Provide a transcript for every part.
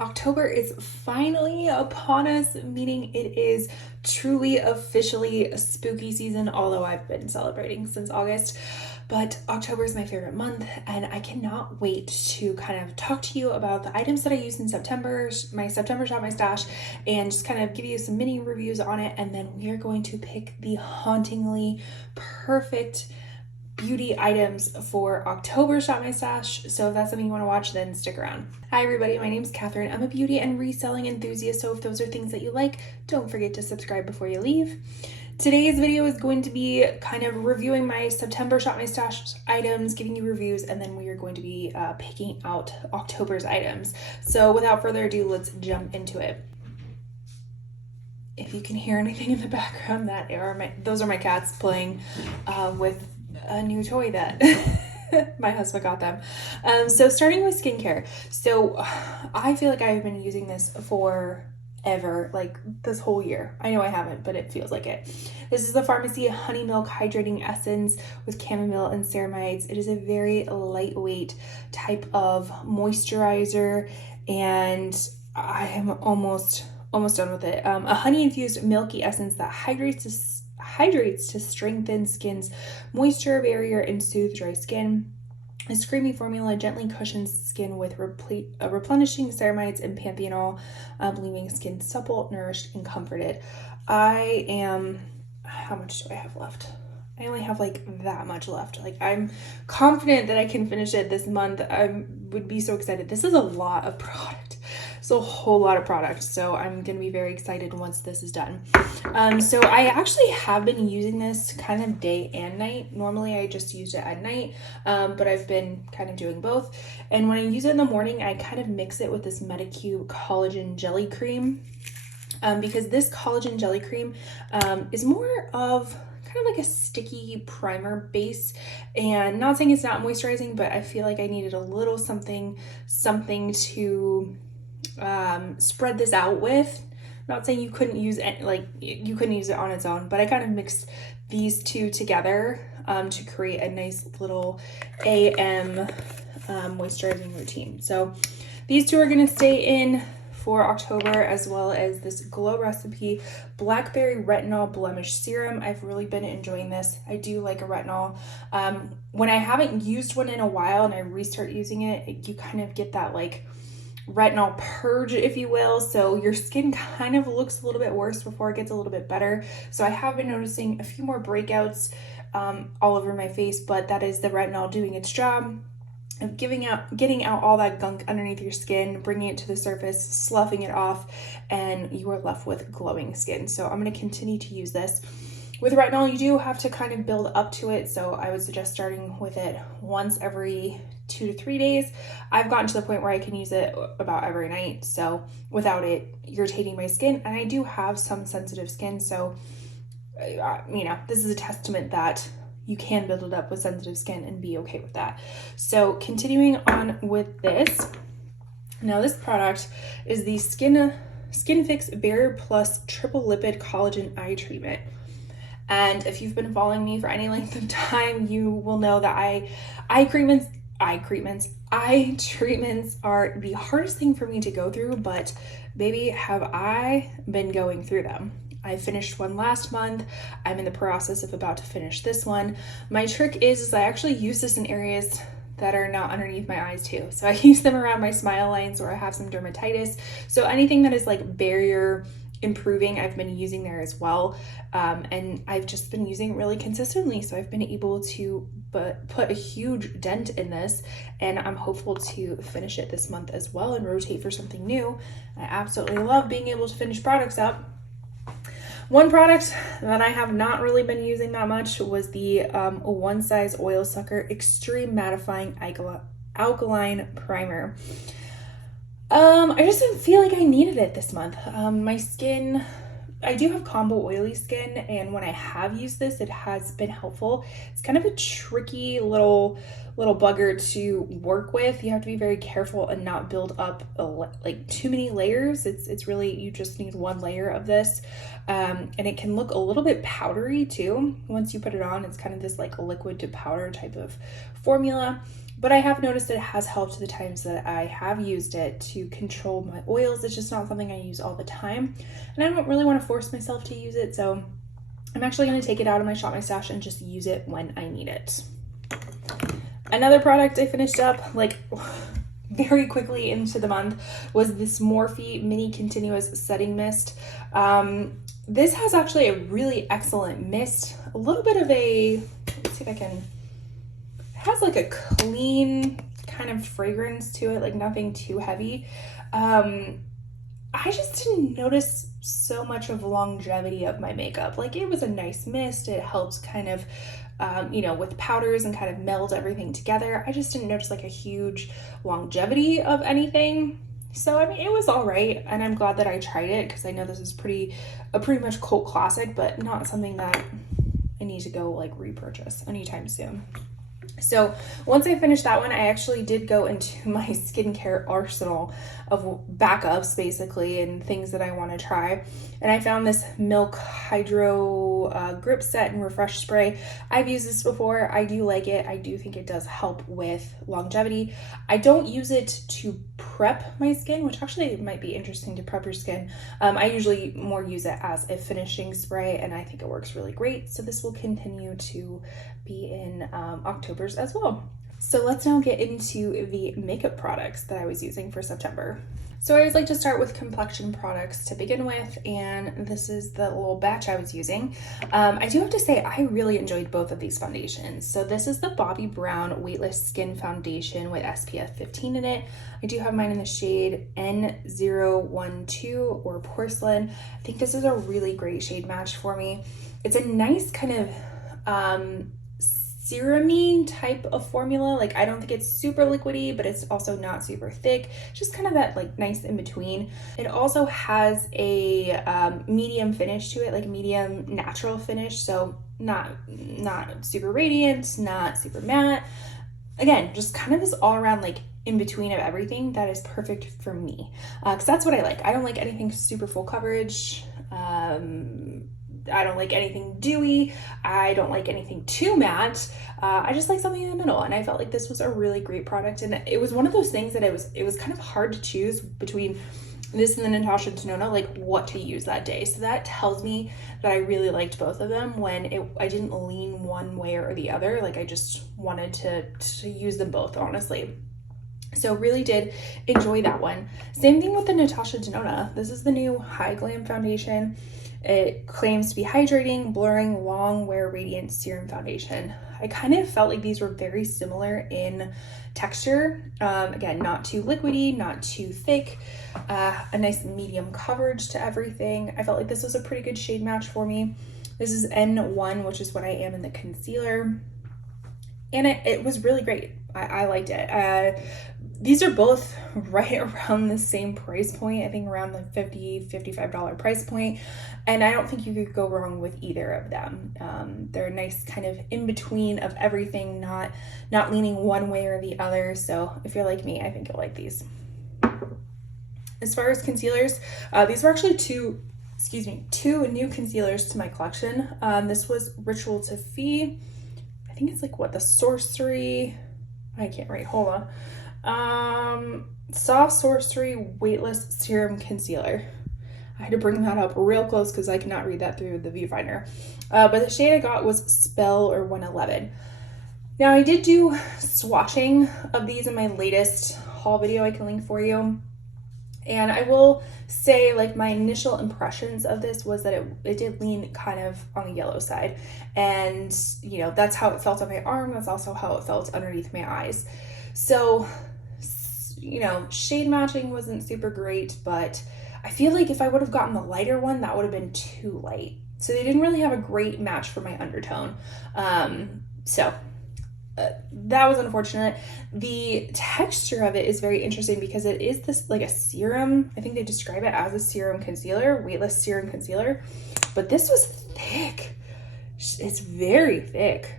October is finally upon us, meaning it is truly officially spooky season, although I've been celebrating since August. But October is my favorite month, and I cannot wait to kind of talk to you about the items that I used in September, my September Shop My Stash, and just kind of give you some mini reviews on it. And then we are going to pick the hauntingly perfect beauty items for October Shop My Stash. So if that's something you want to watch, then stick around. Hi everybody, my name's Catherine. I'm a beauty and reselling enthusiast, so if those are things that you like, don't forget to subscribe before you leave. Today's video is going to be kind of reviewing my September Shop My Stash items, giving you reviews, and then we are going to be picking out October's items. So without further ado, let's jump into it. If you can hear anything in the background, those are my cats playing with a new toy that my husband got them. So starting with skincare. So I feel like I've been using this forever, like this whole year. I know I haven't, but it feels like it. This is the Farmacy Honey Milk Hydrating Essence with chamomile and ceramides. It is a very lightweight type of moisturizer, and I am almost done with it. A honey infused milky essence that hydrates to strengthen skin's moisture barrier and soothe dry skin. This creamy formula gently cushions skin with replenishing ceramides and panthenol, leaving skin supple, nourished, and comforted. How much do I have left? I only have like that much left. Like, I'm confident that I can finish it this month. I would be so excited. This is a lot of product. It's a whole lot of product. So I'm going to be very excited once this is done. So I actually have been using this kind of day and night. Normally I just use it at night, but I've been kind of doing both. And when I use it in the morning, I kind of mix it with this Medicube collagen jelly cream, because this collagen jelly cream is more of kind of like a sticky primer base, and not saying it's not moisturizing, but I feel like I needed a little something to spread this out with. Not saying you couldn't use it, you couldn't use it on its own, but I kind of mixed these two together to create a nice little AM moisturizing routine. So these two are going to stay in for October, as well as this Glow Recipe Blackberry Retinol Blemish Serum. I've really been enjoying this. I do like a retinol. When I haven't used one in a while and I restart using it, you kind of get that like retinol purge, if you will. So your skin kind of looks a little bit worse before it gets a little bit better. So I have been noticing a few more breakouts all over my face, but that is the retinol doing its job of getting out all that gunk underneath your skin, bringing it to the surface, sloughing it off, and you are left with glowing skin. So I'm going to continue to use this. With retinol, you do have to kind of build up to it, so I would suggest starting with it once every 2 to 3 days. I've gotten to the point where I can use it about every night, so without it irritating my skin. And I do have some sensitive skin, so this is a testament that you can build it up with sensitive skin and be okay with that. So continuing on with this. Now this product is the Skin Fix Barrier Plus Triple Lipid Collagen Eye Treatment. And if you've been following me for any length of time, you will know that eye treatments are the hardest thing for me to go through, but baby, have I been going through them. I finished one last month. I'm in the process of about to finish this one. My trick is I actually use this in areas that are not underneath my eyes too. So I use them around my smile lines where I have some dermatitis. So anything that is like barrier improving, I've been using there as well. And I've just been using it really consistently. So I've been able to put a huge dent in this, and I'm hopeful to finish it this month as well and rotate for something new. I absolutely love being able to finish products up. One product that I have not really been using that much was the One Size Oil Sucker Extreme Mattifying Alkaline Primer. I just didn't feel like I needed it this month. My skin, I do have combo oily skin, and when I have used this, it has been helpful. It's kind of a tricky little little bugger to work with. You have to be very careful and not build up like too many layers. It's really, you just need one layer of this. And it can look a little bit powdery too. Once you put it on, it's kind of this like liquid to powder type of formula. But I have noticed that it has helped the times that I have used it to control my oils. It's just not something I use all the time. And I don't really want to force myself to use it. So I'm actually going to take it out of my Shop My Stash and just use it when I need it. Another product I finished up like very quickly into the month was this Morphe Mini Continuous Setting Mist. This has actually a really excellent mist. A little bit of a, let's see if I can, has like a clean kind of fragrance to it, like nothing too heavy. I just didn't notice so much of longevity of my makeup. Like it was a nice mist. It helps kind of, you know, with powders and kind of meld everything together. I just didn't notice like a huge longevity of anything. So, I mean, it was all right. And I'm glad that I tried it because I know this is pretty much cult classic, but not something that I need to go like repurchase anytime soon. So once I finished that one, I actually did go into my skincare arsenal of backups basically and things that I want to try. And I found this Milk Hydro Grip Set and Refresh Spray. I've used this before. I do like it. I do think it does help with longevity. I don't use it to prep my skin, which actually might be interesting to prep your skin. I usually more use it as a finishing spray, and I think it works really great. So this will continue to be in October's as well. So let's now get into the makeup products that I was using for September. So I always like to start with complexion products to begin with, and this is the little batch I was using. I do have to say I really enjoyed both of these foundations. So this is the Bobbi Brown Weightless Skin Foundation with SPF 15 in it. I do have mine in the shade N012 or Porcelain. I think this is a really great shade match for me. It's a nice kind of serum-y type of formula. Like I don't think it's super liquidy, but it's also not super thick. Just kind of that like nice in between. It also has a medium finish to it, like medium natural finish. So not super radiant, not super matte. Again, just kind of this all around like in between of everything that is perfect for me. Because that's what I like. I don't like anything super full coverage. I don't like anything dewy. I don't like anything too matte. I just like something in the middle, and I felt like this was a really great product. And it was one of those things that it was kind of hard to choose between this and the Natasha Denona, like what to use that day. So that tells me that I really liked both of them when I didn't lean one way or the other. Like I just wanted to use them both, honestly. So really did enjoy that one. Same thing with the Natasha Denona. This is the new High Glam foundation. It claims to be hydrating, blurring, long wear radiant serum foundation. I kind of felt like these were very similar in texture. Again, not too liquidy, not too thick, a nice medium coverage to everything. I felt like this was a pretty good shade match for me. This is N1, which is what I am in the concealer. And it was really great. I liked it. These are both right around the same price point. I think around the $50-$55 price point. And I don't think you could go wrong with either of them. They're a nice kind of in between of everything, not leaning one way or the other. So if you're like me, I think you'll like these. As far as concealers, these were actually two new concealers to my collection. This was Ritual to Fee. I think it's like what, the Sorcery, I can't read, hold on. Soft Sorcery Weightless Serum Concealer. I had to bring that up real close because I cannot read that through the viewfinder. But the shade I got was Spell or 111. Now I did do swatching of these in my latest haul video I can link for you. And I will say, like, my initial impressions of this was that it did lean kind of on the yellow side. And, you know, that's how it felt on my arm. That's also how it felt underneath my eyes. So, you know, shade matching wasn't super great, but I feel like if I would have gotten the lighter one, that would have been too light. So they didn't really have a great match for my undertone. That was unfortunate. The texture of it is very interesting because it is this like a serum. I think they describe it as a serum concealer, weightless serum concealer, but this was thick. It's very thick.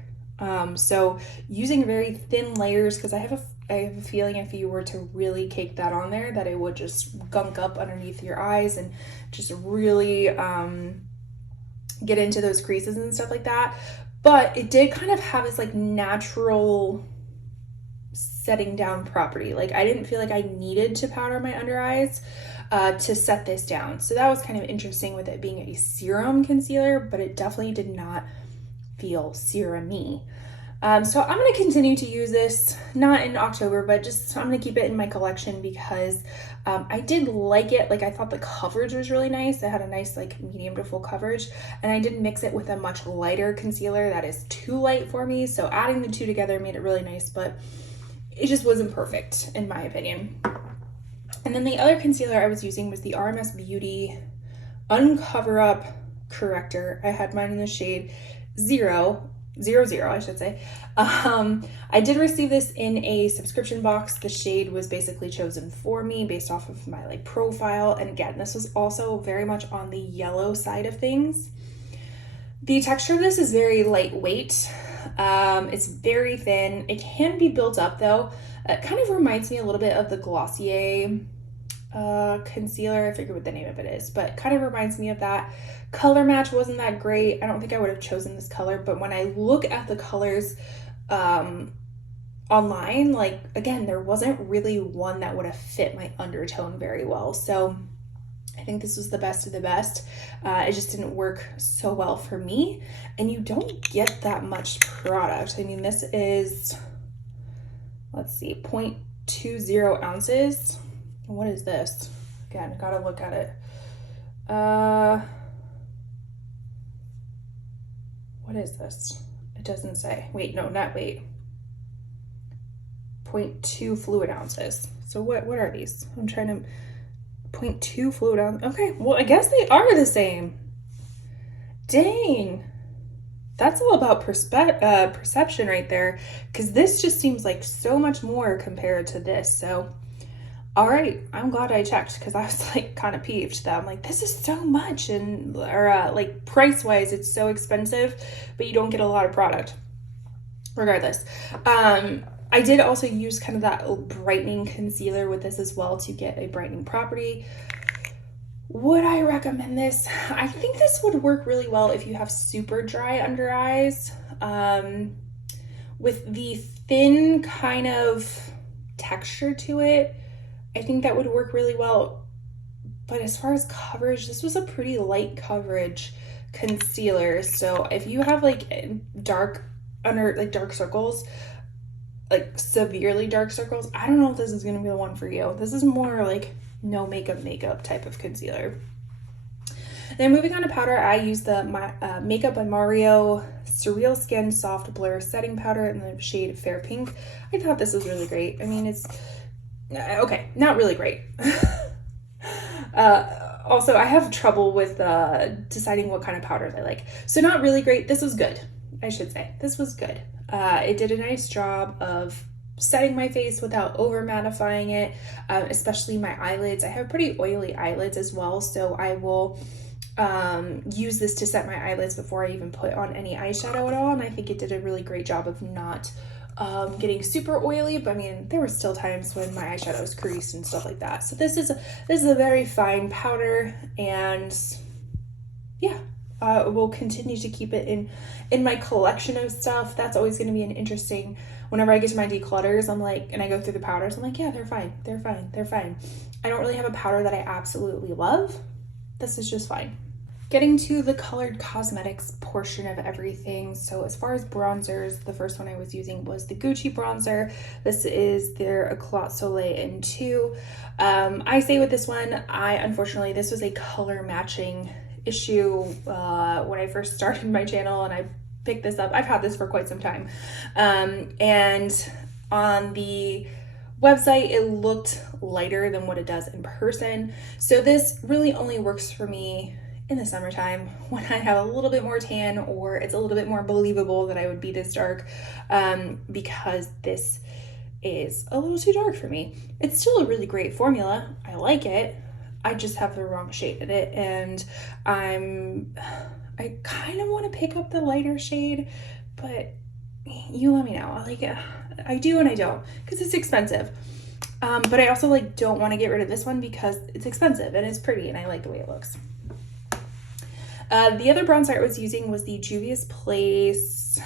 So using very thin layers, because I have a feeling if you were to really cake that on there that it would just gunk up underneath your eyes and just really get into those creases and stuff like that. But it did kind of have this like natural setting down property. Like I didn't feel like I needed to powder my under eyes to set this down. So that was kind of interesting with it being a serum concealer, but it definitely did not feel serum-y. So I'm going to continue to use this, not in October, but just I'm going to keep it in my collection because I did like it. Like I thought the coverage was really nice. It had a nice like medium to full coverage, and I did mix it with a much lighter concealer that is too light for me. So adding the two together made it really nice, but it just wasn't perfect in my opinion. And then the other concealer I was using was the RMS Beauty Uncover Up Corrector. I had mine in the shade 00, I should say. I did receive this in a subscription box. The shade was basically chosen for me based off of my like profile. And again, this was also very much on the yellow side of things. The texture of this is very lightweight. It's very thin. It can be built up though. It kind of reminds me a little bit of the Glossier concealer. I forget what the name of it is, but kind of reminds me of that. Color match wasn't that great. I don't think I would have chosen this color, but when I look at the colors online, like again, there wasn't really one that would have fit my undertone very well. So I think this was the best of the best. It just didn't work so well for me, and you don't get that much product. I mean, this is, let's see, 0.20 ounces. What is this? Again, I gotta look at it. What is this? It doesn't say. Wait, no, not wait. 0.2 fluid ounces. So what are these? I'm trying to, 0.2 fluid ounce. Okay, well, I guess they are the same. Dang. That's all about perception right there, because this just seems like so much more compared to this. So, all right, I'm glad I checked, because I was like kind of peeved that I'm like, this is so much, and like price wise, it's so expensive, but you don't get a lot of product. Regardless, I did also use kind of that brightening concealer with this as well to get a brightening property. Would I recommend this? I think this would work really well if you have super dry under eyes. With the thin kind of texture to it, I think that would work really well. But as far as coverage, this was a pretty light coverage concealer. So if you have like dark circles, like severely dark circles, I don't know if this is gonna be the one for you. This is more like no makeup type of concealer. Then moving on to powder, I use the Makeup by Mario Surreal Skin Soft Blur Setting Powder in the shade Fair Pink. I thought this was really great. I mean, it's okay, not really great. Also, I have trouble with deciding what kind of powders I like. So not really great. This was good, I should say. This was good. It did a nice job of setting my face without over mattifying it, especially my eyelids. I have pretty oily eyelids as well, so I will use this to set my eyelids before I even put on any eyeshadow at all, and I think it did a really great job of not getting super oily, but I mean, there were still times when my eyeshadow was creased and stuff like that. So this is a very fine powder, and yeah, we'll continue to keep it in my collection of stuff. That's always going to be an interesting, whenever I get to my declutters, I'm like, and I go through the powders, I'm like, yeah, they're fine. I don't really have a powder that I absolutely love. This is just fine. Getting to the colored cosmetics portion of everything. So as far as bronzers, the first one I was using was the Gucci bronzer. This is their Eclat Soleil in 2. I say with this one, unfortunately, this was a color matching issue when I first started my channel, and I picked this up. I've had this for quite some time. And on the website, it looked lighter than what it does in person. So this really only works for me in the summertime when I have a little bit more tan, or it's a little bit more believable that I would be this dark, because this is a little too dark for me. It's still a really great formula. I like it. I just have the wrong shade in it, and I kind of want to pick up the lighter shade, but you let me know. Like, I do and I don't, because it's expensive. But I also like don't want to get rid of this one because it's expensive and it's pretty and I like the way it looks. The other bronzer I was using was the Juvia's Place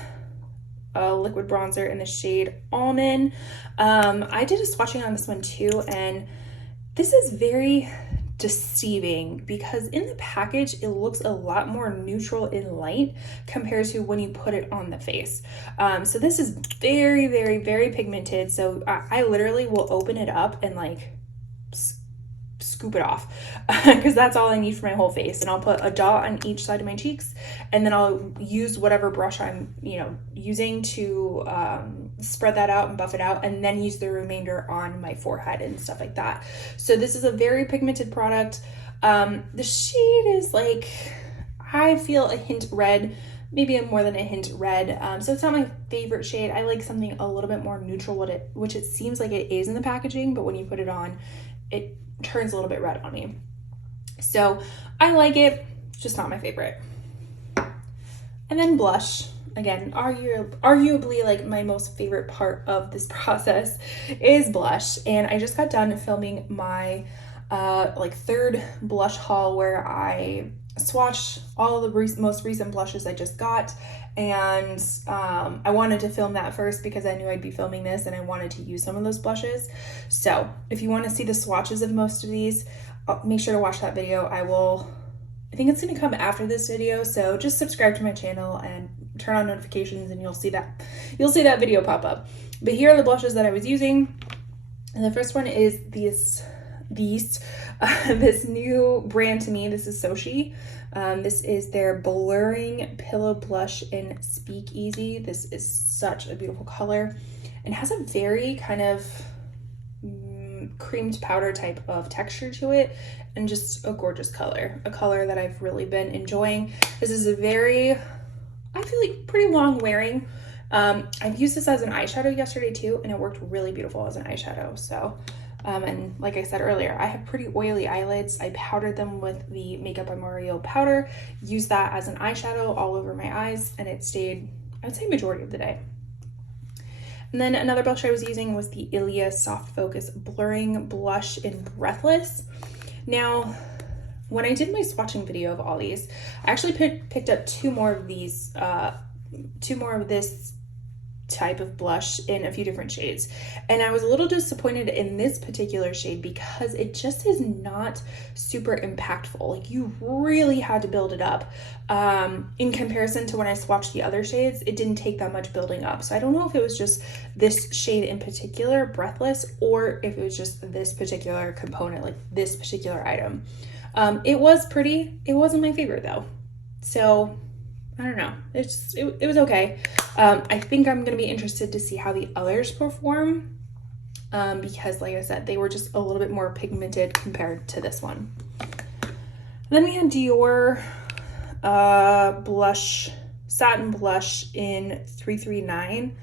liquid bronzer in the shade Almond. I did a swatching on this one too, and this is very deceiving because in the package it looks a lot more neutral and light compared to when you put it on the face. So this is very, very, very pigmented. So I literally will open it up and like scoop it off because that's all I need for my whole face, and I'll put a dot on each side of my cheeks, and then I'll use whatever brush I'm using to spread that out and buff it out, and then use the remainder on my forehead and stuff like that. So this is a very pigmented product. The shade is like, I feel a hint red, maybe more than a hint red. So it's not my favorite shade. I like something a little bit more neutral, which it seems like it is in the packaging, but when you put it on, it turns a little bit red on me. So I like it, just not my favorite. And then blush, again, arguably like my most favorite part of this process is blush. And I just got done filming my like third blush haul where I swatched all of the most recent blushes I just got, and I wanted to film that first because I knew I'd be filming this and I wanted to use some of those blushes. So if you want to see the swatches of most of these, make sure to watch that video. I think it's going to come after this video, so just subscribe to my channel and turn on notifications and you'll see that video pop up. But here are the blushes that I was using, and the first one is this new brand to me. This is Sochi. This is their Blurring Pillow Blush in Speakeasy. This is such a beautiful color and has a very kind of creamed powder type of texture to it, and just a gorgeous color, a color that I've really been enjoying. This is a very, I feel like, pretty long wearing. I've used this as an eyeshadow yesterday too, and it worked really beautiful as an eyeshadow. So and like I said earlier, I have pretty oily eyelids. I powdered them with the Makeup by Mario powder, used that as an eyeshadow all over my eyes, and it stayed, I would say, majority of the day. And then another blush I was using was the Ilia Soft Focus Blurring Blush in Breathless. Now, when I did my swatching video of all these, I actually picked up two more of this type of blush in a few different shades, and I was a little disappointed in this particular shade because it just is not super impactful. Like, you really had to build it up. In comparison to when I swatched the other shades, it didn't take that much building up. So I don't know if it was just this shade in particular, Breathless, or if it was just this particular component, like this particular item. It was pretty. It wasn't my favorite though. So I don't know. It was okay. I think I'm going to be interested to see how the others perform because, like I said, they were just a little bit more pigmented compared to this one. Then we had Dior blush, satin blush in 339.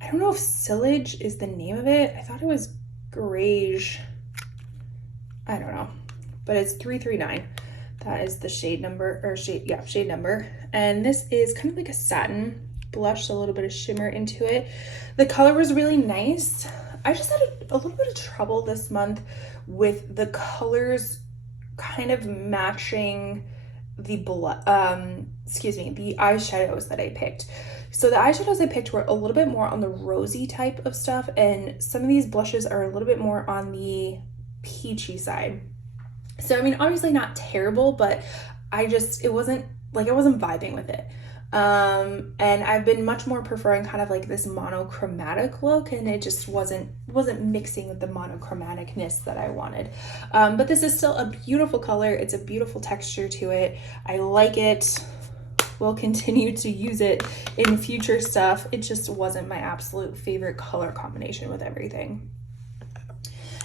I don't know if Sillage is the name of it. I thought it was Grage. I don't know, but it's 339. That is the shade number, shade number. And this is kind of like a satin blush, a little bit of shimmer into it. The color was really nice. I just had a little bit of trouble this month with the colors kind of matching the eyeshadows that I picked. So the eyeshadows I picked were a little bit more on the rosy type of stuff, and some of these blushes are a little bit more on the peachy side. So, I mean, obviously not terrible, but it wasn't vibing with it. And I've been much more preferring kind of like this monochromatic look, and it just wasn't mixing with the monochromaticness that I wanted. But this is still a beautiful color. It's a beautiful texture to it. I like it. We'll continue to use it in future stuff. It just wasn't my absolute favorite color combination with everything.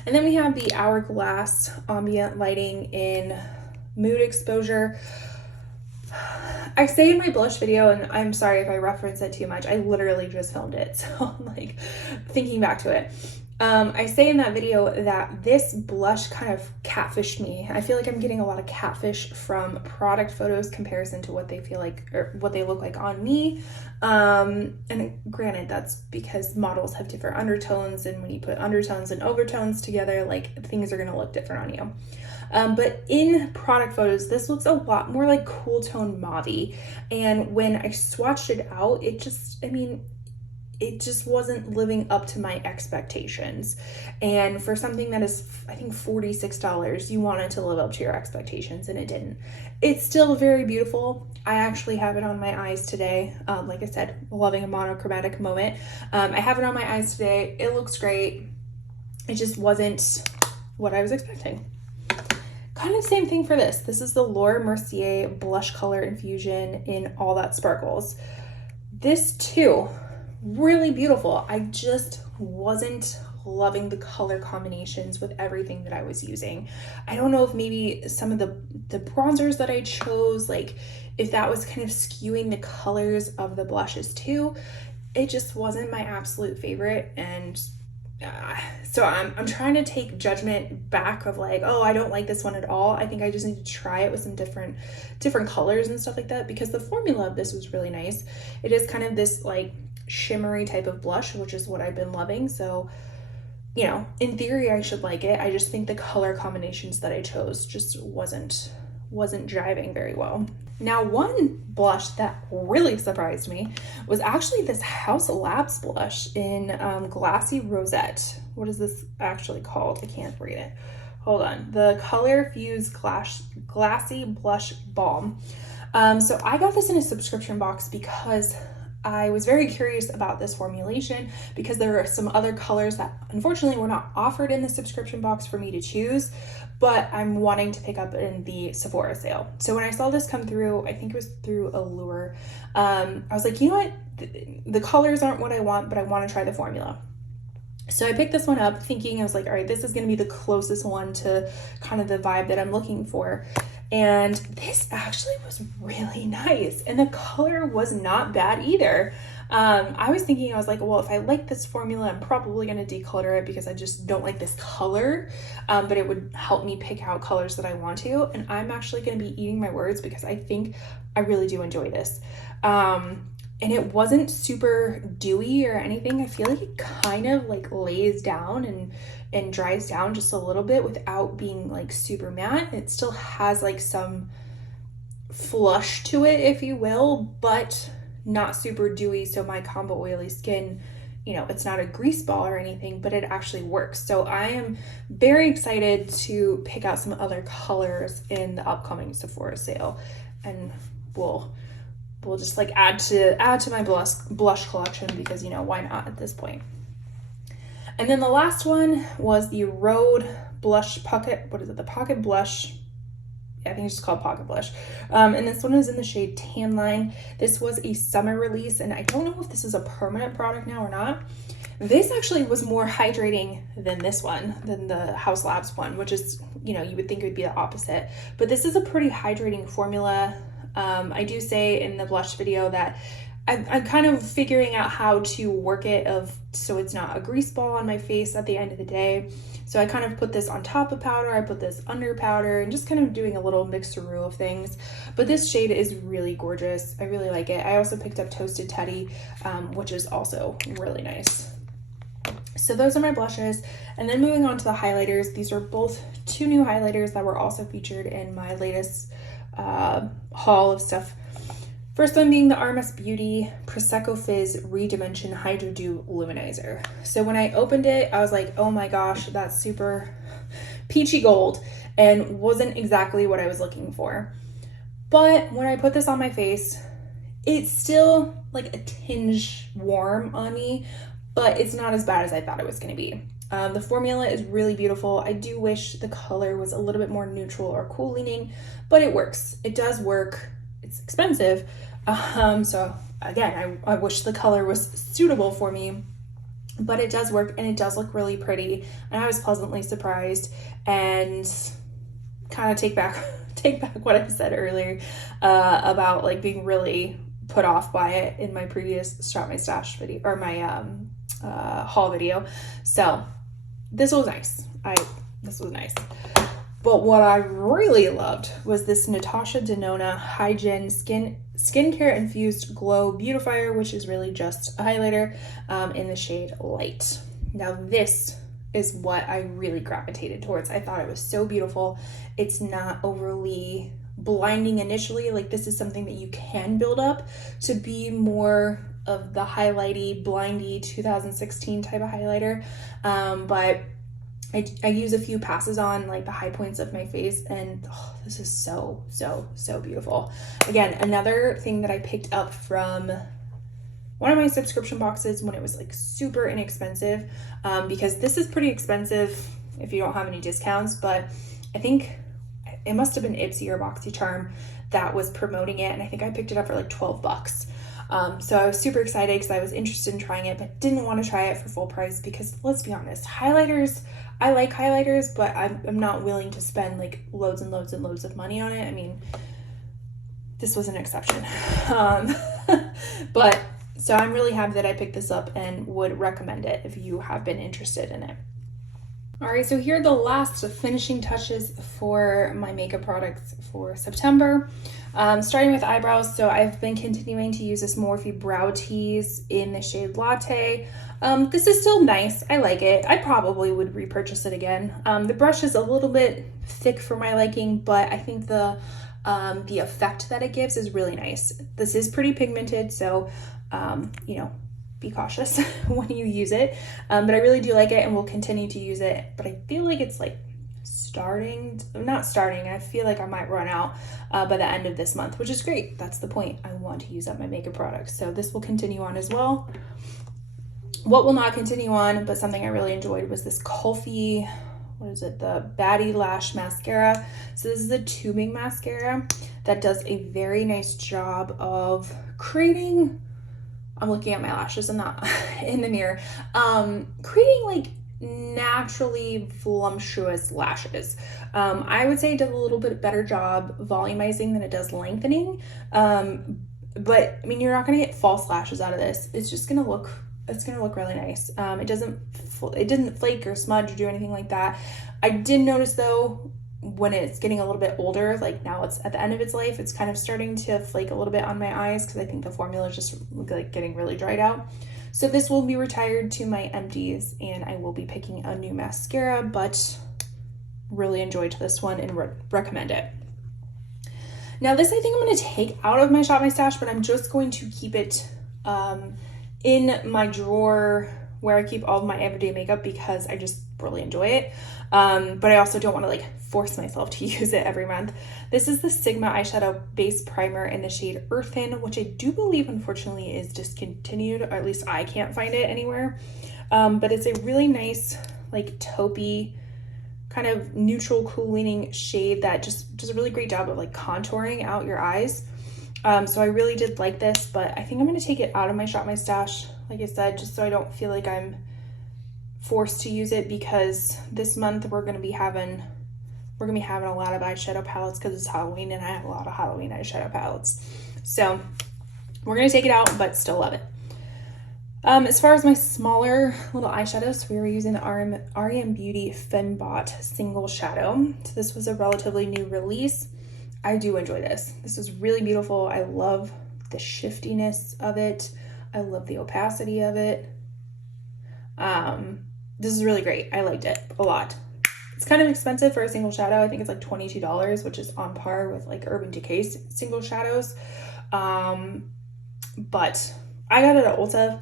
And then we have the Hourglass Ambient Lighting in Mood Exposure. I say in my blush video, and I'm sorry if I reference it too much, I literally just filmed it, so I'm like thinking back to it. I say in that video that this blush kind of catfished me. I feel like I'm getting a lot of catfish from product photos comparison to what they feel like or what they look like on me. And granted, that's because models have different undertones, and when you put undertones and overtones together, like things are gonna look different on you. But in product photos, this looks a lot more like cool tone mauve-y. And when I swatched it out, it just, I mean, it just wasn't living up to my expectations. And for something that is, I think, $46, you want it to live up to your expectations, and it didn't. It's still very beautiful. I actually have it on my eyes today. Like I said, loving a monochromatic moment. I have it on my eyes today. It looks great. It just wasn't what I was expecting. Kind of same thing for this. This is the Laura Mercier Blush Color Infusion in All That Sparkles. This too, really beautiful. I just wasn't loving the color combinations with everything that I was using. I don't know if maybe some of the bronzers that I chose, like if that was kind of skewing the colors of the blushes too. It just wasn't my absolute favorite, and so I'm trying to take judgment back of like, oh, I don't like this one at all. I think I just need to try it with some different colors and stuff like that, because the formula of this was really nice. It is kind of this like shimmery type of blush, which is what I've been loving. So, you know, in theory, I should like it. I just think the color combinations that I chose just wasn't driving very well. Now, one blush that really surprised me was actually this Haus Labs blush in Glassy Rosette. What is this actually called? I can't read it. Hold on. The Color Fuse Glassy Blush Balm. So I got this in a subscription box because I was very curious about this formulation, because there are some other colors that unfortunately were not offered in the subscription box for me to choose, but I'm wanting to pick up in the Sephora sale. So when I saw this come through, I think it was through Allure, I was like, you know what? The colors aren't what I want, but I want to try the formula. So I picked this one up thinking, I was like, all right, this is going to be the closest one to kind of the vibe that I'm looking for. And this actually was really nice, and the color was not bad either. I was thinking, I was like, well, if I like this formula, I'm probably going to declutter it because I just don't like this color, but it would help me pick out colors that I want to. And I'm actually going to be eating my words because I think I really do enjoy this. And it wasn't super dewy or anything. I feel like it kind of like lays down and dries down just a little bit without being like super matte. It still has like some flush to it, if you will, but not super dewy. So my combo oily skin, you know, it's not a grease ball or anything, but it actually works. So I am very excited to pick out some other colors in the upcoming Sephora sale, and we'll just like add to my blush collection, because, you know, why not at this point. And then the last one was the Rhode Blush Pocket. What is it? The Pocket Blush. Yeah, I think it's just called Pocket Blush. And this one is in the shade Tan Line. This was a summer release, and I don't know if this is a permanent product now or not. This actually was more hydrating than this one, than the Haus Labs one, which is, you know, you would think it would be the opposite. But this is a pretty hydrating formula. I do say in the blush video that I'm kind of figuring out how to work it so it's not a grease ball on my face at the end of the day. So I kind of put this on top of powder, I put this under powder, and just kind of doing a little mixeroo of things. But this shade is really gorgeous. I really like it. I also picked up Toasted Teddy, which is also really nice. So those are my blushes. And then moving on to the highlighters. These are both two new highlighters that were also featured in my latest haul of stuff. First one being the Armas Beauty Prosecco Fizz Redimension Hydro Dew Luminizer. So when I opened it, I was like, oh my gosh, that's super peachy gold, and wasn't exactly what I was looking for. But when I put this on my face, it's still like a tinge warm on me, but it's not as bad as I thought it was going to be. The formula is really beautiful. I do wish the color was a little bit more neutral or cool leaning, but it works. It does work. It's expensive. So again, I wish the color was suitable for me, but it does work, and it does look really pretty. And I was pleasantly surprised, and kind of take back what I said earlier, about like being really put off by it in my previous Shop My Stash video, or my haul video. So this was nice. This was nice. But what I really loved was this Natasha Denona Hygiene Skincare Infused Glow Beautifier, which is really just a highlighter in the shade Light. Now this is what I really gravitated towards. I thought it was so beautiful. It's not overly blinding initially. Like, this is something that you can build up to be more of the highlighty, blindy 2016 type of highlighter. But I use a few passes on like the high points of my face, and this is so beautiful. Again, another thing that I picked up from one of my subscription boxes when it was like super inexpensive, because this is pretty expensive if you don't have any discounts, but I think it must have been Ipsy or BoxyCharm that was promoting it, and I think I picked it up for like 12 bucks. So I was super excited because I was interested in trying it, but didn't want to try it for full price because, let's be honest, highlighters, I like highlighters, but I'm not willing to spend like loads and loads and loads of money on it. I mean, this was an exception. But so I'm really happy that I picked this up and would recommend it if you have been interested in it. All right, so here are the last finishing touches for my makeup products for September. Starting with eyebrows, so I've been continuing to use this Morphe Brow Tease in the shade Latte. This is still nice. I like it. I probably would repurchase it again. The brush is a little bit thick for my liking, but I think the effect that it gives is really nice. This is pretty pigmented, so you know, be cautious when you use it. But I really do like it and will continue to use it. But I feel like it's like not starting. I feel like I might run out by the end of this month, which is great. That's the point. I want to use up my makeup products. So this will continue on as well. What will not continue on, but something I really enjoyed, was this Kulfi, what is it? The Baddie Lash Mascara. So this is a tubing mascara that does a very nice job of creating, I'm looking at my lashes and not in the mirror, creating like naturally voluptuous lashes. I would say it does a little bit better job volumizing than it does lengthening. But I mean, you're not gonna get false lashes out of this. It's just gonna look, it's gonna look really nice. It didn't flake or smudge or do anything like that. I did notice though, when it's getting a little bit older, like now it's at the end of its life, it's kind of starting to flake a little bit on my eyes because I think the formula is just like getting really dried out. So this will be retired to my empties, and I will be picking a new mascara, but really enjoyed this one and recommend it. Now this I think I'm going to take out of my Shop My Stash, but I'm just going to keep it in my drawer where I keep all of my everyday makeup because I just really enjoy it. But I also don't want to like force myself to use it every month. This is the Sigma eyeshadow base primer in the shade Earthen, which I do believe unfortunately is discontinued, or at least I can't find it anywhere. But it's a really nice like taupey kind of neutral cool leaning shade that just does a really great job of like contouring out your eyes. So I really did like this, but I think I'm going to take it out of my Shop My Stash, like I said, just so I don't feel like I'm forced to use it, because this month we're going to be having a lot of eyeshadow palettes because it's Halloween and I have a lot of Halloween eyeshadow palettes. So we're going to take it out, but still love it. As far as my smaller little eyeshadows, we were using the REM Beauty Fembot Single Shadow. So this was a relatively new release. I do enjoy this. This is really beautiful. I love the shiftiness of it. I love the opacity of it. This is really great. I liked it a lot. It's kind of expensive for a single shadow. I think it's like $22, which is on par with like Urban Decay's single shadows. But I got it at Ulta.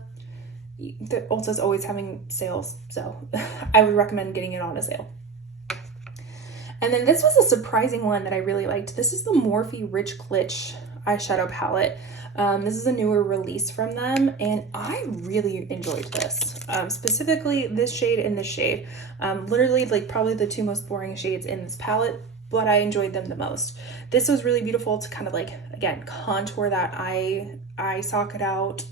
Ulta's always having sales, so I would recommend getting it on a sale. And then this was a surprising one that I really liked. This is the Morphe Rich Glitch eyeshadow palette. This is a newer release from them, and I really enjoyed this. Specifically this shade and this shade. Literally like probably the two most boring shades in this palette, but I enjoyed them the most. This was really beautiful to kind of like, again, contour that eye socket out,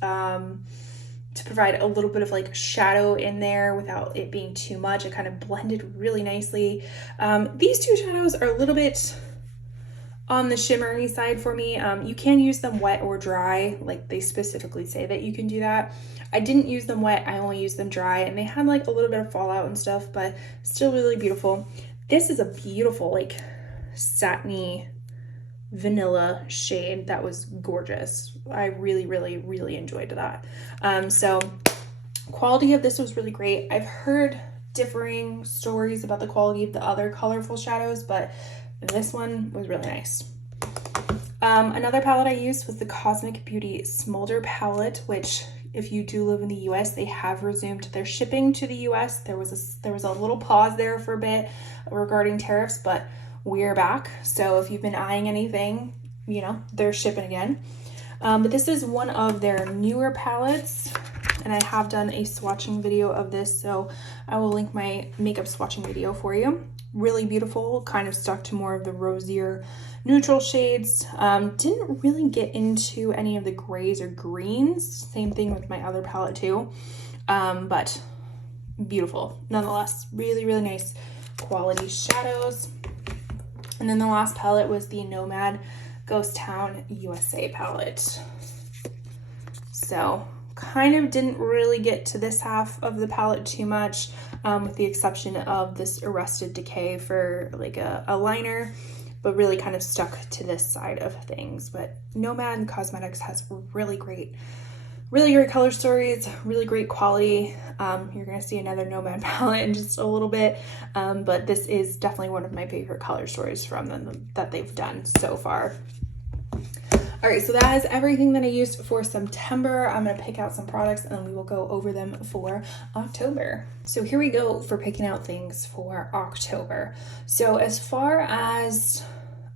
to provide a little bit of like shadow in there without it being too much. It kind of blended really nicely. These two shadows are a little bit on the shimmery side for me. You can use them wet or dry, like they specifically say that you can do that. I didn't use them wet, I only used them dry, and they had like a little bit of fallout and stuff, but still really beautiful. This is a beautiful like satiny vanilla shade that was gorgeous. I really, really, really enjoyed that. So quality of this was really great. I've heard differing stories about the quality of the other colorful shadows, but this one was really nice. Another palette I used was the Cosmic Beauty Smolder palette, which if you do live in the US, they have resumed their shipping to the US. There was a little pause there for a bit regarding tariffs, but we're back. So if you've been eyeing anything, you know, they're shipping again. But this is one of their newer palettes, and I have done a swatching video of this, so I will link my makeup swatching video for you. Really beautiful, kind of stuck to more of the rosier neutral shades. Didn't really get into any of the grays or greens. Same thing with my other palette too, but beautiful nonetheless. Really, really nice quality shadows. And then the last palette was the Nomad Ghost Town USA palette. So kind of didn't really get to this half of the palette too much, with the exception of this Arrested Decay for like a liner, but really kind of stuck to this side of things. But Nomad Cosmetics has really great color stories, really great quality. You're gonna see another Nomad palette in just a little bit, but this is definitely one of my favorite color stories from them that they've done so far. All right, so that is everything that I used for September. I'm gonna pick out some products and then we will go over them for October. So here we go for picking out things for October. So as far as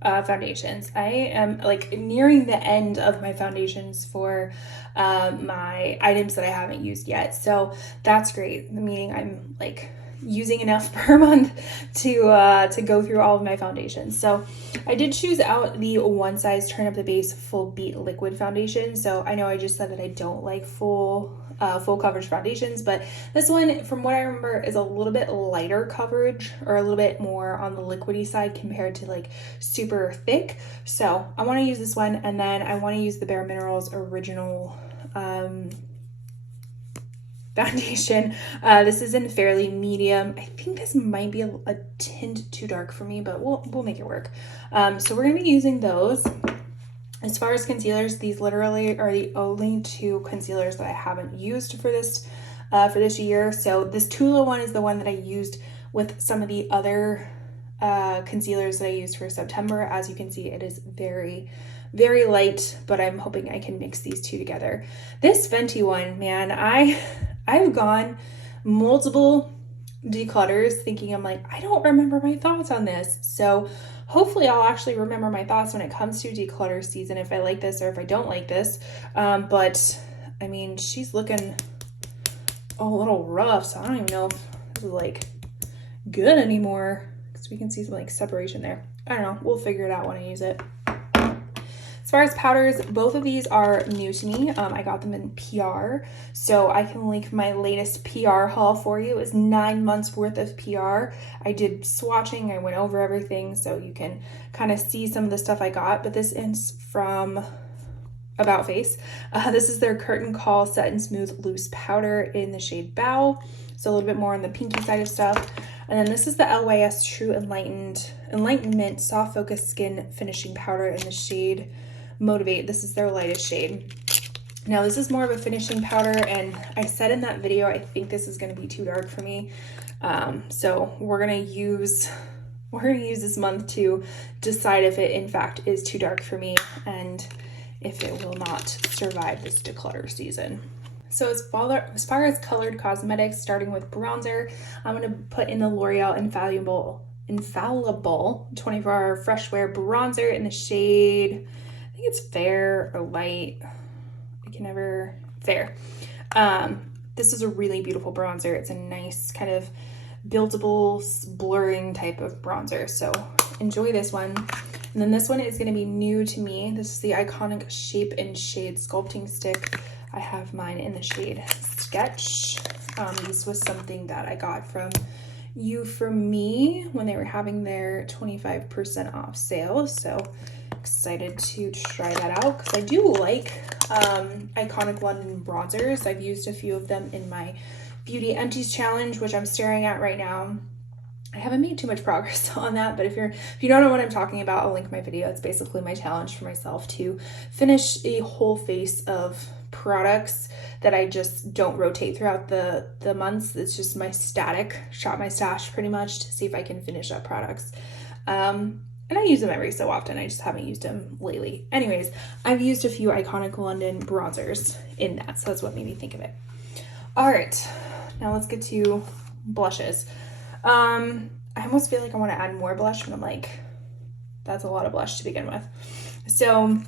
foundations, I am like nearing the end of my foundations for my items that I haven't used yet. So that's great, meaning I'm like using enough per month to go through all of my foundations. So I did choose out the One Size Turn Up the Base Full Beat Liquid Foundation. So I know I just said that I don't like full coverage foundations, but this one, from what I remember, is a little bit lighter coverage, or a little bit more on the liquidy side compared to like super thick. So I want to use this one, and then I want to use the Bare Minerals Original foundation. This is in fairly medium. I think this might be a tint too dark for me, but we'll make it work. So we're gonna be using those. As far as concealers, these literally are the only two concealers that I haven't used for this year. So this Tula one is the one that I used with some of the other concealers that I used for September. As you can see, it is very, very light, but I'm hoping I can mix these two together. This Fenty one, man, I've gone multiple declutters thinking, I'm like, I don't remember my thoughts on this. So hopefully I'll actually remember my thoughts when it comes to declutter season, if I like this or if I don't like this. But I mean, she's looking a little rough, so I don't even know if this is like good anymore, because we can see some like separation there. I don't know, we'll figure it out when I use it. As far as powders, both of these are new to me. I got them in PR, so I can link my latest PR haul for you. It was 9 months worth of PR. I did swatching, I went over everything, so you can kind of see some of the stuff I got, but this is from About Face. This is their Curtain Call Set and Smooth Loose Powder in the shade Bow, so a little bit more on the pinky side of stuff. And then this is the LYS True Enlightenment Soft Focus Skin Finishing Powder in the shade Motivate. This is their lightest shade. Now this is more of a finishing powder, and I said in that video I think this is going to be too dark for me. So we're gonna use this month to decide if it in fact is too dark for me and if it will not survive this declutter season. So as far as colored cosmetics, starting with bronzer, I'm going to put in the L'Oreal Infallible 24-Hour Fresh Wear Bronzer in the shade, I think it's Fair or Light. I can never, Fair. This is a really beautiful bronzer. It's a nice kind of buildable, blurring type of bronzer. So enjoy this one. And then this one is going to be new to me. This is the Iconic Shape and Shade Sculpting Stick. I have mine in the shade Sketch. This was something that I got from You4Me when they were having their 25% off sale. So excited to try that out because I do like Iconic London bronzers. I've used a few of them in my Beauty Empties challenge, which I'm staring at right now. I haven't made too much progress on that, but if you don't know what I'm talking about, I'll link my video. It's basically my challenge for myself to finish a whole face of products that I just don't rotate throughout the months. It's just my shop my stash pretty much to see if I can finish up products. And I use them every so often. I just haven't used them lately. Anyways, I've used a few Iconic London bronzers in that, so that's what made me think of it. All right, now let's get to blushes. I almost feel like I want to add more blush, but I'm like, that's a lot of blush to begin with. So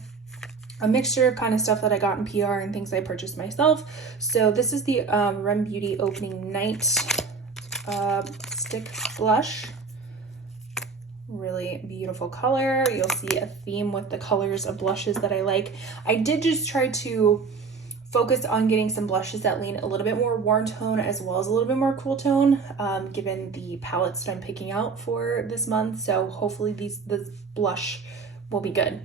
a mixture of kind of stuff that I got in PR and things I purchased myself. So this is the Rem Beauty Opening Night Stick Blush. Really beautiful color. You'll see a theme with the colors of blushes that I like. I did just try to focus on getting some blushes that lean a little bit more warm tone as well as a little bit more cool tone, given the palettes that I'm picking out for this month. So hopefully this blush will be good.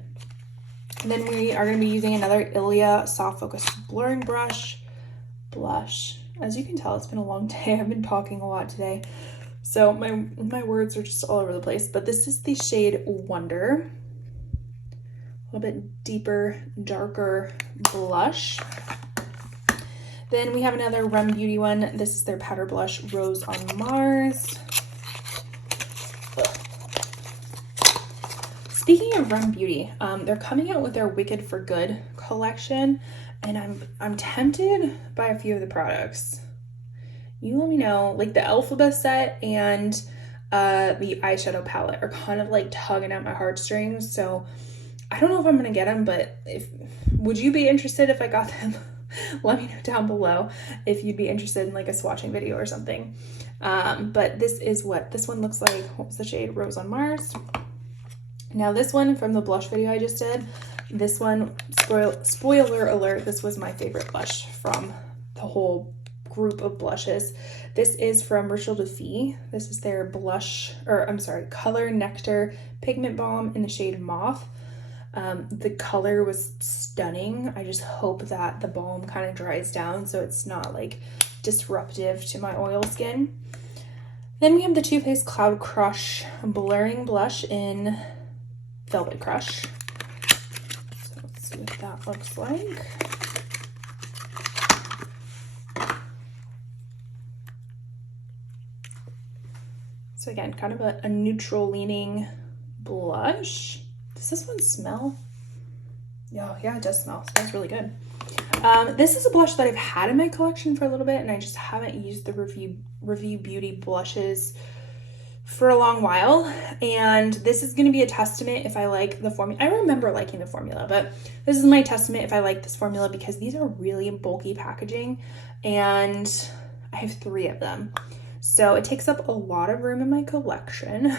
And then we are going to be using another Ilia Soft Focus Blurring Blush. As you can tell, it's been a long day. I've been talking a lot today, so my words are just all over the place. But this is the shade Wonder. A little bit deeper, darker blush. Then we have another Rem Beauty one. This is their powder blush, Rose on Mars. Speaking of Rem Beauty, they're coming out with their Wicked for Good collection, and I'm tempted by a few of the products. You let me know. Like the Elphaba set and the eyeshadow palette are kind of like tugging at my heartstrings. So I don't know if I'm gonna get them, but would you be interested if I got them? Let me know down below if you'd be interested in like a swatching video or something. But this is what this one looks like. What was the shade? Rose on Mars. Now this one from the blush video I just did, this one, spoiler alert, this was my favorite blush from the whole group of blushes. This is from Rachel Defee. This is their Color Nectar Pigment Balm in the shade Moth. The color was stunning. I just hope that the balm kind of dries down so it's not like disruptive to my oil skin. Then we have the Too Faced Cloud Crush Blurring Blush in Velvet Crush. So let's see what that looks like. So again, kind of a neutral leaning blush. Does this one smell? Oh, yeah, it does smell. It smells really good. This is a blush that I've had in my collection for a little bit, and I just haven't used the Review Beauty blushes for a long while. And this is going to be a testament if I like the formula. I remember liking the formula, but this is my testament if I like this formula because these are really bulky packaging, and I have 3 of them. So it takes up a lot of room in my collection.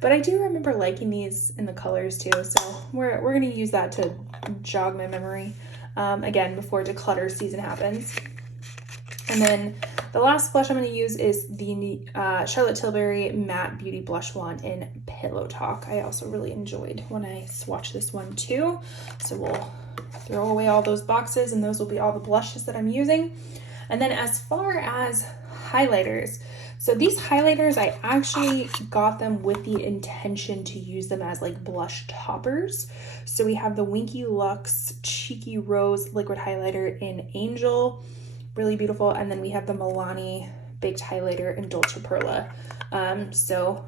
But I do remember liking these in the colors too, so we're going to use that to jog my memory again before declutter season happens. And then the last blush I'm going to use is the Charlotte Tilbury Matte Beauty Blush Wand in Pillow Talk. I also really enjoyed when I swatched this one too. So we'll throw away all those boxes, and those will be all the blushes that I'm using. And then as far as highlighters, so these highlighters, I actually got them with the intention to use them as like blush toppers. So we have the Winky Lux Cheeky Rose Liquid Highlighter in Angel, really beautiful. And then we have the Milani Baked Highlighter in Dolce Perla. So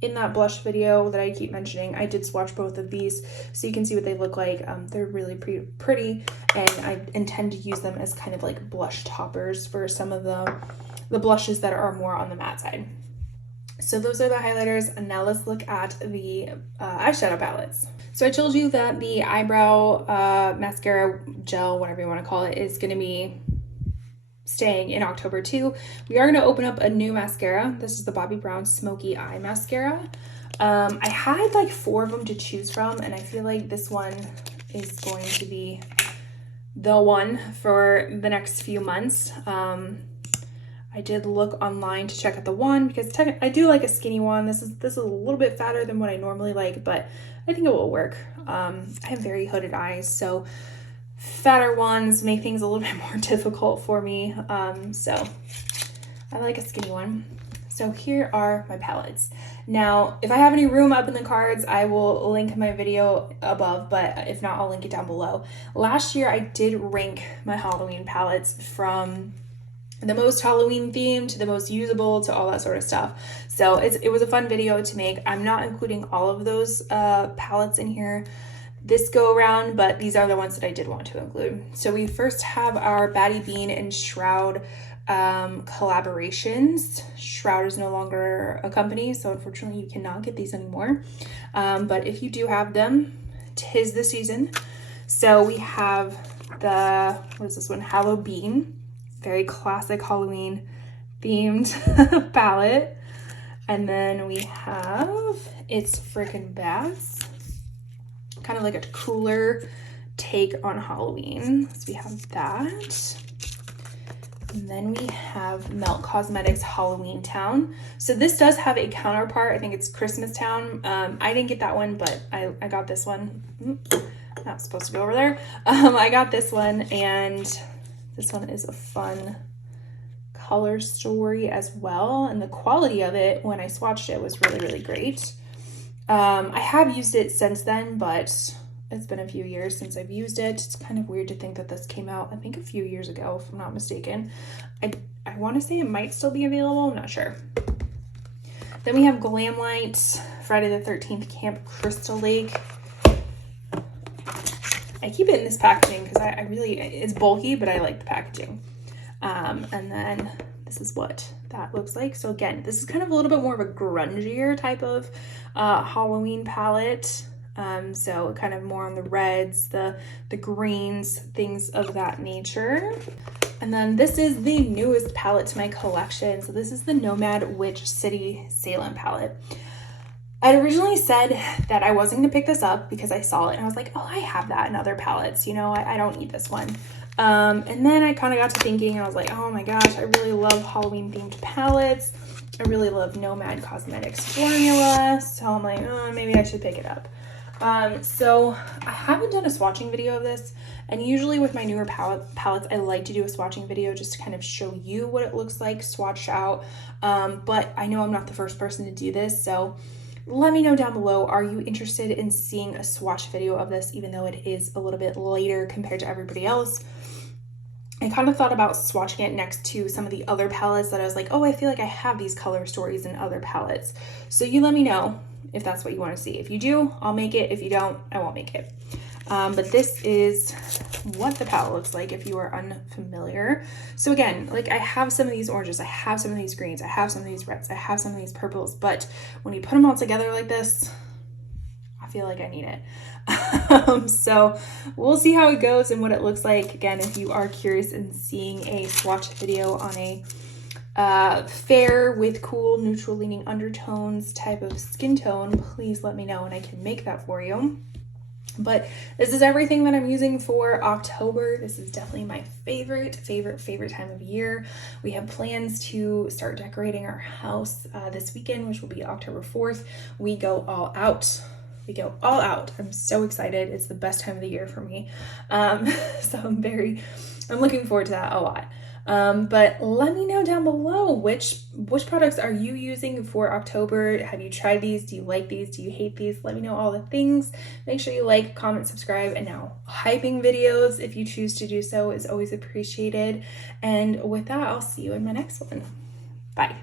in that blush video that I keep mentioning, I did swatch both of these so you can see what they look like. They're really pretty, and I intend to use them as kind of like blush toppers for some of the blushes that are more on the matte side. So those are the highlighters, and now let's look at the eyeshadow palettes. So I told you that the eyebrow mascara gel, whatever you want to call it, is going to be staying in October too. We are going to open up a new mascara. This is the Bobbi Brown Smoky Eye Mascara. I had like 4 of them to choose from, and I feel like this one is going to be the one for the next few months. I did look online to check out the one because I do like a skinny one. This is a little bit fatter than what I normally like, but I think it will work. I have very hooded eyes, so fatter ones make things a little bit more difficult for me. So I like a skinny one. So here are my palettes. Now, if I have any room up in the cards, I will link my video above, but if not, I'll link it down below. Last year, I did rank my Halloween palettes from the most Halloween themed to the most usable to all that sort of stuff. So it was a fun video to make. I'm not including all of those palettes in here this go around, but these are the ones that I did want to include. So we first have our Batty Bean and Shroud collaborations. Shroud is no longer a company, so unfortunately you cannot get these anymore. But if you do have them, 'tis the season. So we have the, what is this one? Halloween. Very classic Halloween themed palette. And then we have It's Frickin' Bats. Kind of like a cooler take on Halloween. So we have that. And then we have Melt Cosmetics Halloween Town. So this does have a counterpart. I think it's Christmas Town. I didn't get that one, but I got this one. Not supposed to go over there. I got this one, and this one is a fun color story as well. And the quality of it, when I swatched it, was really, really great. I have used it since then, but it's been a few years since I've used it. It's kind of weird to think that this came out, I think, a few years ago, if I'm not mistaken. I want to say it might still be available. I'm not sure. Then we have Glamlite Friday the 13th Camp Crystal Lake. I keep it in this packaging because I really, it's bulky, but I like the packaging. And then this is what that looks like. So again, this is kind of a little bit more of a grungier type of Halloween palette. So kind of more on the reds, the greens, things of that nature. And then this is the newest palette to my collection. So this is the Nomad Witch City Salem palette. I'd originally said that I wasn't gonna pick this up because I saw it and I was like, oh, I have that in other palettes, you know, I don't need this one. And then I kind of got to thinking and I was like, oh my gosh, I really love Halloween themed palettes. I really love Nomad Cosmetics formula. So I'm like, oh, maybe I should pick it up. So I haven't done a swatching video of this, and usually with my newer palettes, I like to do a swatching video just to kind of show you what it looks like swatched out. But I know I'm not the first person to do this, so let me know down below, are you interested in seeing a swatch video of this, even though it is a little bit later compared to everybody else? I kind of thought about swatching it next to some of the other palettes that I was like, oh, I feel like I have these color stories in other palettes. So you let me know if that's what you want to see. If you do, I'll make it. If you don't, I won't make it. But this is what the palette looks like if you are unfamiliar. So again, like I have some of these oranges, I have some of these greens, I have some of these reds, I have some of these purples, but when you put them all together like this, I feel like I need it. So we'll see how it goes and what it looks like. Again, if you are curious in seeing a swatch video on a fair with cool neutral leaning undertones type of skin tone, please let me know and I can make that for you. But this is everything that I'm using for October. This is definitely my favorite time of year. We have plans to start decorating our house this weekend, which will be October 4th. We go all out. I'm so excited. It's the best time of the year for me. So I'm looking forward to that a lot. But let me know down below which products are you using for October. Have you tried these? Do you like these? Do you hate these? Let me know all the things. Make sure you like, comment, subscribe, and now hyping videos, if you choose to do so, is always appreciated. And with that, I'll see you in my next one. Bye.